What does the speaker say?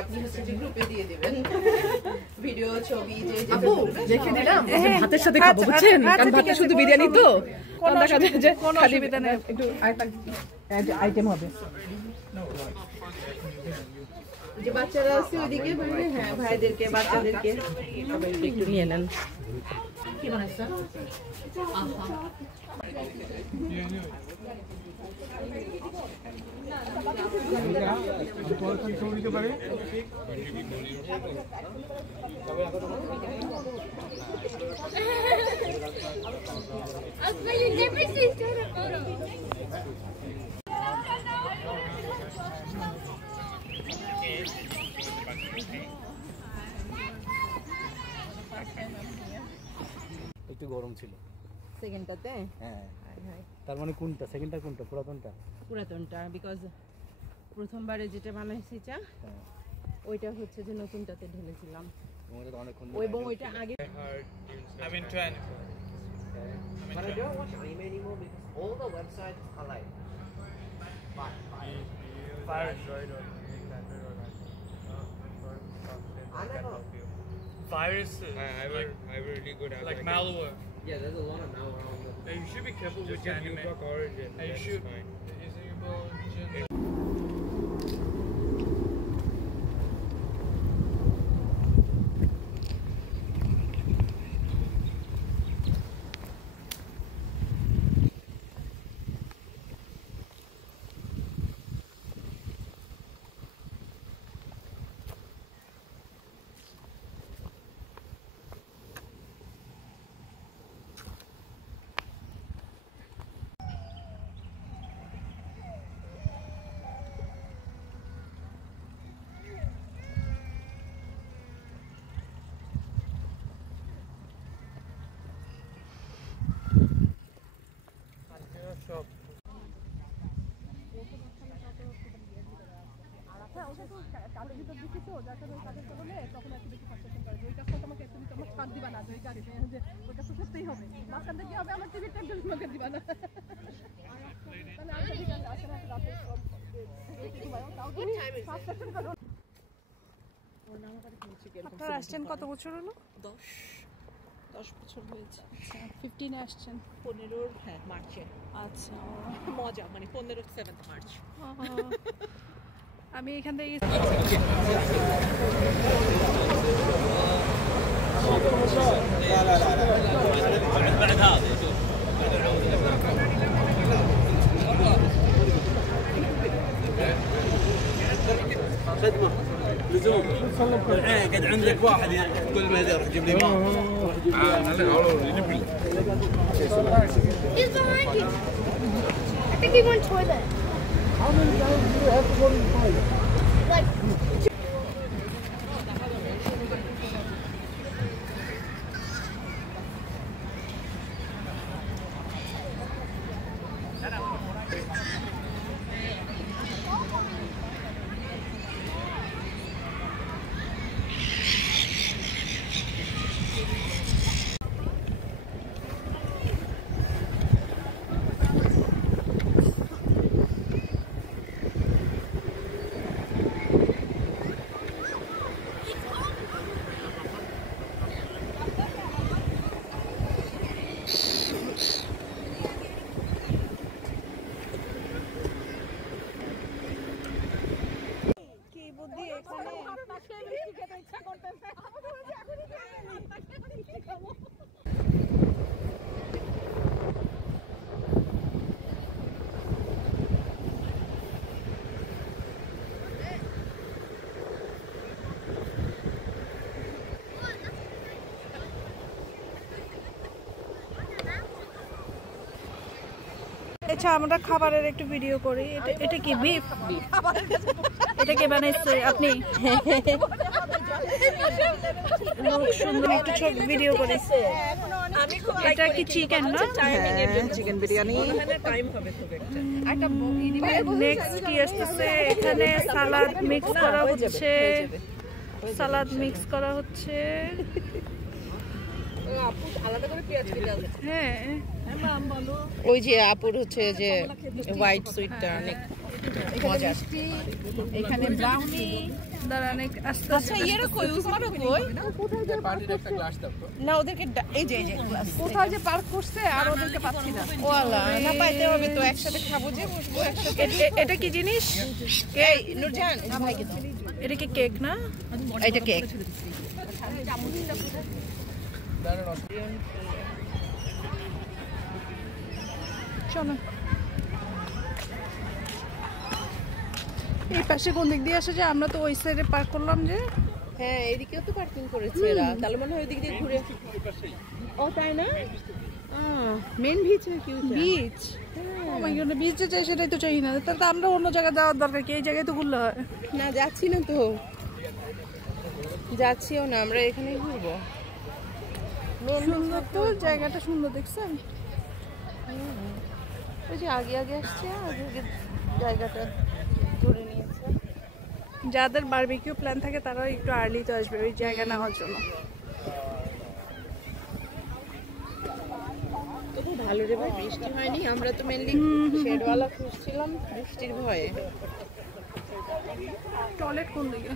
আপনি হচ্ছে যে গ্রুপে দিয়ে দিবেন ভিডিও ছবি যে দেখে দিলাম ভাতের সাথে খাবো বুঝছেন কারণ ভাতে শুধু বিরিয়ানি তো কোন কাজে যে কোন অসুবিধা নেই একটু আইটেম হবে যে বাচ্চারা আছে ওইদিকে বলবে হ্যাঁ ভাইদেরকে বাচ্চাদেরকে সবাইকে একটু নিয়ে নেন কি বানাইছেন একটু গরম ছিল সেকেন্ডটাতে হ্যাঁ তার মানে কোনটা সেকেন্ডটা কোনটা পুরাতনটা বিকজ প্রথমবারে যেটা বানাইছি চা ওইটা হচ্ছে যে নতুনটাতে ঢেলেছিলাম এবং ওইটা আগে I've been trying. But I don't watch anime anymore because all the websites are like Virus or I never. viruses. I have really good at like malware. Yeah, there's a lot of malware on them. You should be careful with anime. Origin. And you should. Using your origin. Shop. কাজের ভিতর দিচ্ছি তো যার কারণে কাজের করলে তখন একটু বেশি কনসেন্ট্রেট করে ওই কাজটা তোমাকে একটু তোমার ছাড় দিবা না ওই গাড়িতে যে ওই কাজটা করতেই হবে মাঝখান থেকে হবে আমার টিভির টাইম তোমাকে দিবা না মানে আচ্ছা ঠিক আছে আসলে রাতে আপনারা আসছেন কত বছর হলো 10 বছর হয়েছে আচ্ছা 15 এ আসছেন 15 হ্যাঁ মার্চে আচ্ছা মজা মানে 15 7 মার্চ আমি এখান থেকে خدمة لزوم قد عندك واحد كل ما يروح يجيب لي ماء He's behind you. I think he went toilet. How many times do you have to go to the toilet? Like আচ্ছা আমরা খাবারের একটু ভিডিও করি এটা কি বিফ এটা কে বানাইছে আপনি লোক সুন্দর একটু ছোট ভিডিও করি এটা কি চিকেন না চিকেন বিরিয়ানি টাইম হবে খুব একটা নেক্সট কি আসছে এখানে সালাদ মিক্স করা হচ্ছে আপু আলাদা করে পেঁয়াজ কেটে আছে। হ্যাঁ ওই যে আপুর হচ্ছে যে হোয়াইট সুইটটা অনেক মজা। এখানে ব্রাউনি অনেক আস্তে আচ্ছা ইয়েরও কই উসমারও কই না ওদেরকে এই যে গ্লাস কোথায় যে পার্ক করছে আর ওদেরকে পাচ্ছি না। ওয়ালা না পাইতে হবে তো একসাথে খাবো যে বসবো একসাথে। এটা কি জিনিস? এই নূরজাহান ভাইকে দাও। এটা কি কেক না? এটা কেক। চলো এই পাশে কোন দিক দিয়ে আসে যে আমরা তো ওই সাইডে পার্ক করলাম যে। হ্যাঁ এদিকেও তো পার্কিং করেছে এরা, তাহলে মনে হয় ওই দিক দিয়ে ঘুরে। ও তাই না? মেন বিচ নাকি ওইটা? বিচ? ও মাই গড, বিচে যাই সেটাই তো চাই না। তাহলে তো আমরা অন্য জায়গায় যাওয়ার দরকার কি? এই জায়গায় তো ঘুরলে হয়। না যাচ্ছি না তো, যাচ্ছিও না, আমরা এখানেই ঘুরবো। সুন্দর তো জায়গাটা, সুন্দর দেখছেন? ওই যে আগে আগে আসছে আগে জায়গাটা ধরে নিয়েছে। যাদের বারবিকিউ প্ল্যান থাকে তারা একটু আর্লি তো আসবে ওই জায়গা নেওয়ার জন্য। তবু ভালো রে ভাই, বৃষ্টি হয়নি। আমরা তো মেনলি শেডওয়ালা খুঁজছিলাম বৃষ্টির ভয়ে। টয়লেট কোন দিকে?